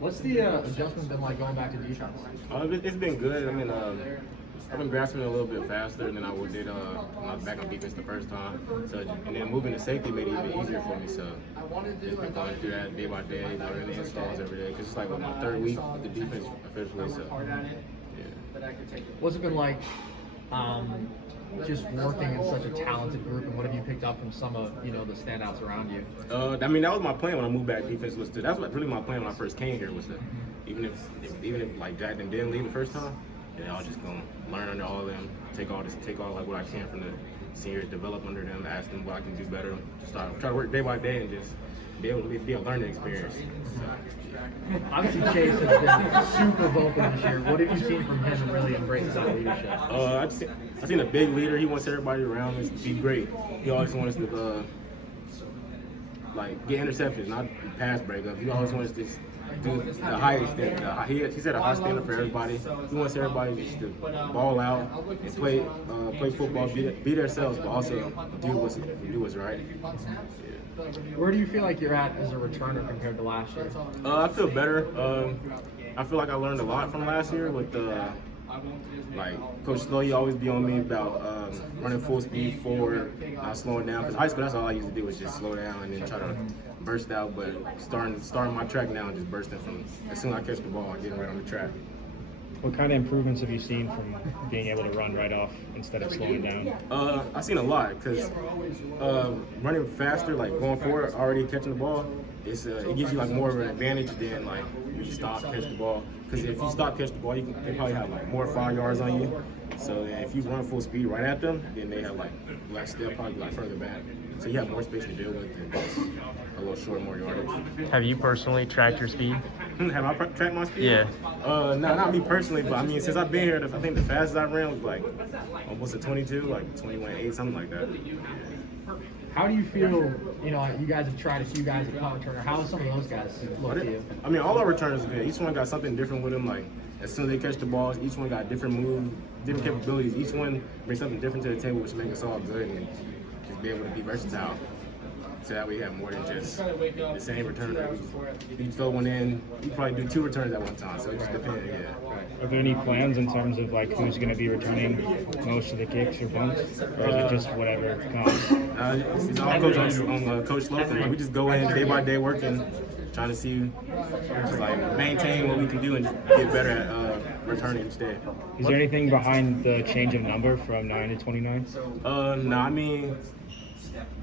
What's the adjustment been like going back to defense? It's been good. I mean, I've been grasping it a little bit faster than I did when I was back on defense the first time. So, and then moving to safety made it even easier for me. So, just been going through that day by day, learning the installs every day. Cause it's like my third week with the defense officially. So, yeah. What's it been like? Just working in such a talented group, and what have you picked up from some of the standouts around you? I mean, that was my plan when I moved back. Defense was that's what really my plan when I first came here was to even if like Jackson didn't leave the first time, I was just gonna learn under all of them, take all like what I can from the seniors, develop under them, ask them what I can do better, try to work day by day, and just be able to be a learning experience. Obviously, Chase has been super vocal this year. What have you seen from him and really embraces that leadership? I've seen a big leader. He wants everybody around him to be great. He always wants us to like get interceptions, not pass breakups. He always wants us to do the highest thing. He set a high standard for everybody. He wants everybody just to ball out and play football, be themselves, but also do what's right. Where do you feel like you're at as a returner compared to last year? I feel better. I feel like I learned a lot from last year with like Coach Slow. He always be on me about running full speed forward, not slowing down. Because high school, that's all I used to do was just slow down and then try to burst out. But starting my track now and just bursting from as soon as I catch the ball, getting right on the track. What kind of improvements have you seen from being able to run right off instead of slowing down? I've seen a lot because running faster, like going forward, already catching the ball, it gives you like more of an advantage than like when you stop, catch the ball. Because if you stop, catch the ball, they probably have like more 5 yards on you. So if you run full speed right at them, then they have like less. They'll probably be like further back. So you have more space to deal with and just a little short, more yardage. Have you personally tracked your speed? Have I tracked my speed? Yeah. No, not me personally, but I mean, since I've been here, I think the fastest I ran was like almost a 22, like 21.8, something like that. How do you feel, you guys have tried a few guys at punt returner. How have some of those guys look to you? I mean, all our returners are good. Each one got something different with them. Like, as soon as they catch the balls, each one got different moves, different capabilities. Each one brings something different to the table, which makes us all good and just be able to be versatile. So that we have more than just the same returner. You throw one in, you probably do 2 returns at one time, so it just depends, yeah. Are there any plans in terms of like who's going to be returning most of the kicks or punts, or is it just whatever comes? It's all on Coach Slocum. Like, we just go in day by day working, trying to see, just like maintain what we can do and just get better at returning each day. Is there anything behind the change of number from 9 to 29? No, I mean,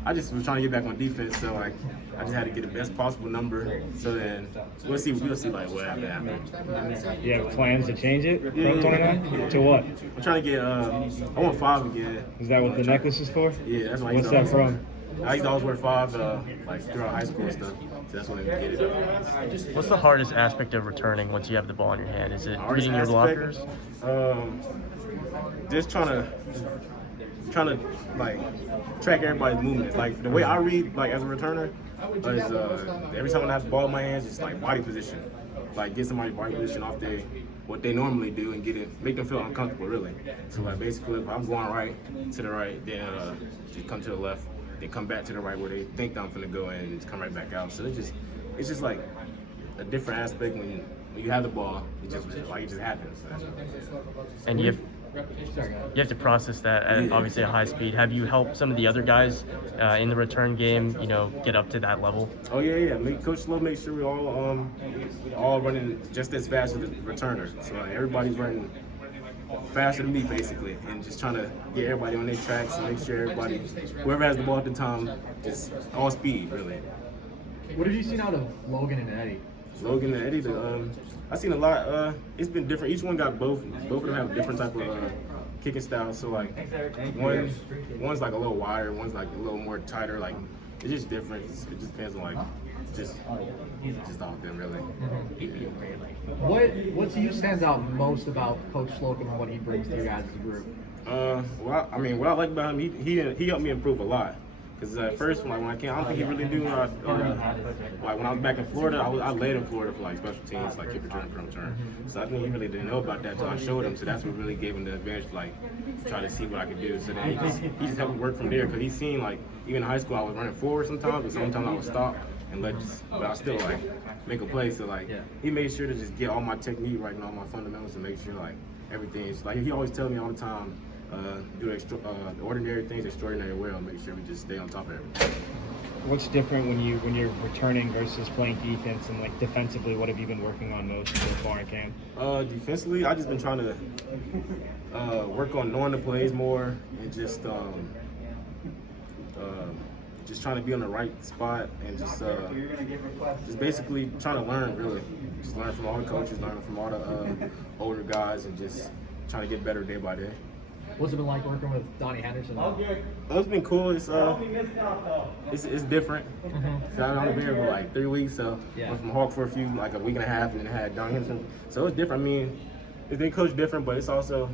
I just was trying to get back on defense, so like I just had to get the best possible number. So then we'll see like what happened after. Do you have plans to change it from 29 Yeah. to what? I'm trying to get I want 5 again. Is that what the necklace is for? Yeah, that's why. What's that from? I used to always wear 5 like throughout high school and stuff. So that's when I get it. What's the hardest aspect of returning once you have the ball in your hand? Is it Hardest reading your aspect? blockers? Just trying to like track everybody's movements. Like the way I read, like as a returner, is every time I have the ball in my hands, it's like body position. Like get somebody's body position off what they normally do and make them feel uncomfortable really. So like basically if I'm going right to the right, then just come to the left, then come back to the right where they think I'm finna go in and just come right back out. So it's just like a different aspect when you have the ball, it just happens. And you have to process that at obviously a high speed. Have you helped some of the other guys in the return game, get up to that level? Oh yeah. Coach Slow makes sure we all running just as fast as the returner. So everybody's running faster than me basically, and just trying to get everybody on their tracks and make sure whoever has the ball at the time, just all speed really. What have you seen out of Logan and Eddie? Logan and Eddie, I've seen a lot. It's been different. Each one got both of them have different type of kicking styles. So like one's like a little wider, one's like a little more tighter. Like it's just different. It just depends on like just off them really. What to you stands out most about Coach Slocum and what he brings to you guys as a group? Well, I mean, what I like about him, he helped me improve a lot. Because at first, like when I came, I don't think he really knew. Like when I was back in Florida, I led in Florida for like special teams, like kick return, punt return. So I think he really didn't know about that until I showed him. So that's what really gave him the advantage, like try to see what I could do. So then he just helped me work from there. Because he's seen like even in high school, I was running forward sometimes, but sometimes I would stop and but I still like make a play. So like Yeah. he made sure to just get all my technique right and all my fundamentals and make sure like everything's like he always tells me all the time, do the ordinary things extraordinary well. Make sure we just stay on top of everything. What's different when you're returning versus playing defense, and like defensively, what have you been working on most so far in camp? Defensively, I just been trying to work on knowing the plays more and just trying to be on the right spot and just basically trying to learn, really. Just learn from all the coaches, learn from all the older guys, and just trying to get better day by day. What's it been like working with Donnie Henderson? It's been cool. It's different. So I've only been here for like 3 weeks, so Yeah. went from Hawk for a week and a half, and then had Donnie Henderson. So it's different. I mean, they coach different, but it's also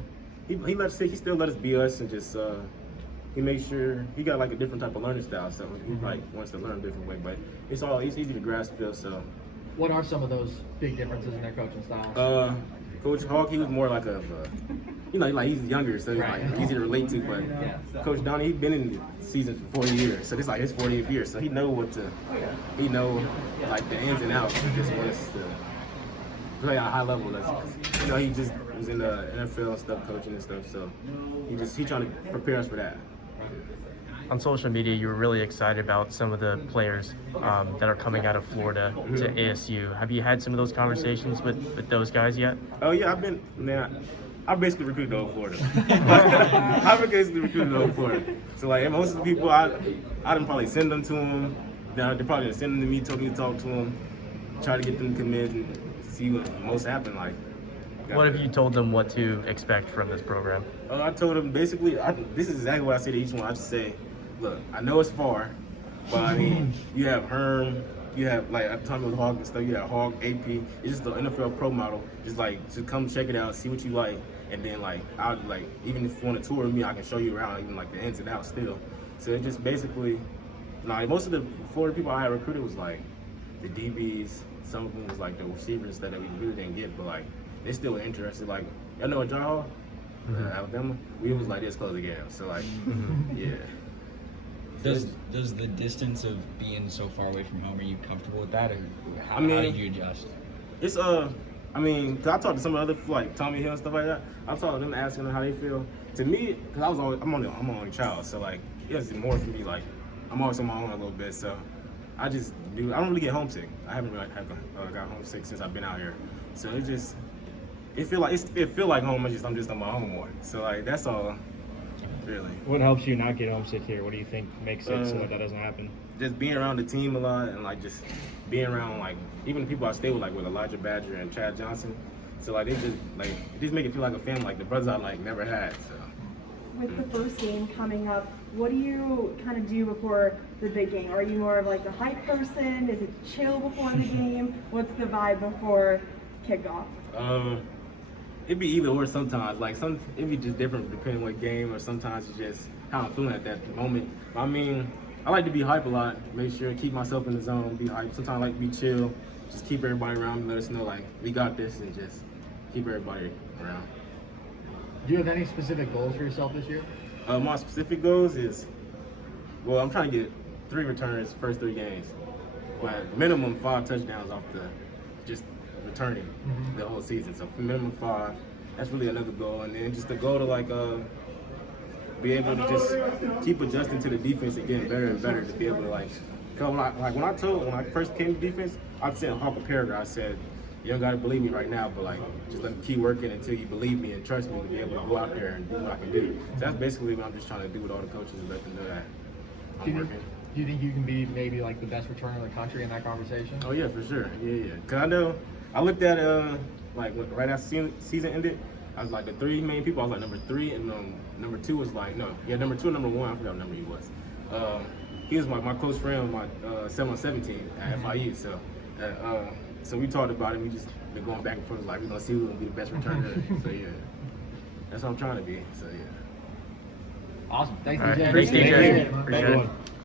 he still let us be us, and just he makes sure he got like a different type of learning style. So he like wants to learn a different way, but it's easy to grasp still. So What are some of those big differences in their coaching styles? Coach Hawk, he was more like like he's younger, so he's Right. like easy to relate to. But Yeah. Coach Donnie, he's been in the seasons for 40 years, so this is like his 40th year, so he know like the ins and outs. He just wants us to play at a high level. He just was in the NFL and stuff, coaching and stuff, so he trying to prepare us for that. On social media, you were really excited about some of the players that are coming out of Florida to ASU. Have you had some of those conversations with those guys yet? Oh yeah, I basically recruited the whole Florida. I basically recruited the whole Florida. So like most of the people, I didn't probably send them to them. They probably didn't send them to me, told me to talk to them, try to get them to commit and see what most happened. Like, What have you told them what to expect from this program? I told them basically, this is exactly what I say to each one. I just say, look, I know it's far, but I mean, you have Herm, you have like I'm talking with Hawk and stuff. You have Hawk, AP. It's just the NFL pro model. Just come check it out, see what you like, and then I'll even if you want to tour with me, I can show you around, even like the ins and outs still. So it just basically, most of the Florida people I had recruited was like the DBs. Some of them was like the receivers that we really didn't get, but like they still were interested. Like I know at John Hall, Alabama, we was like this close again. So like, yeah. Does the distance of being so far away from home, are you comfortable with that, or how I mean, did you adjust? It's 'cause I talked to some other like Tommy Hill and stuff like that. I talked to them, asking them how they feel. To me, because I'm only child, so like it's more for me. Like I'm always on my own a little bit, so I don't really get homesick. I haven't really got homesick since I've been out here. So it feel like home. I'm just on my own more. So like that's all. Really. What helps you not get homesick here? What do you think makes it so that doesn't happen? Just being around the team a lot, and like just being around like even the people I stay with, like with Elijah Badger and Chad Johnson. So like it just make it feel like a family, like the brothers I like never had. So. With the first game coming up, what do you kind of do before the big game? Are you more of like the hype person? Is it chill before the game? What's the vibe before kickoff? It'd be either or sometimes. Like it'd be just different depending on what game, or sometimes it's just how I'm feeling at that moment. But I mean, I like to be hype a lot. Make sure keep myself in the zone, be hype. Sometimes I like to be chill, just keep everybody around me, let us know like we got this, and just keep everybody around. Do you have any specific goals for yourself this year? My specific goals is, well, I'm trying to get 3 returns first 3 games, but minimum 5 touchdowns off the just returning the whole season. So minimum 5, that's really another goal. And then just the goal to be able to just keep adjusting to the defense and getting better and better, to be able to when I first came to defense, I sent Hawk a paragraph. I said, you don't gotta believe me right now, but just let me keep working until you believe me and trust me to be able to go out there and do what I can do. So that's basically what I'm just trying to do with all the coaches, and let them know that I'm working. Do you think you can be maybe like the best returner in the country in that conversation? Oh yeah, for sure. Yeah. Cause I know I looked at right after season ended, I was like the 3 main people. I was like number 3, and number 2 was number 2 and number 1. I forgot what number he was. He was my close friend on my 7-on-7 team at FIU. So we talked about it. We just been going back and forth. Like we're gonna see who's gonna be the best returner. So yeah, that's what I'm trying to be. So yeah. Awesome. Thanks, All right. DJ. Thanks, DJ. Thank you. Appreciate it.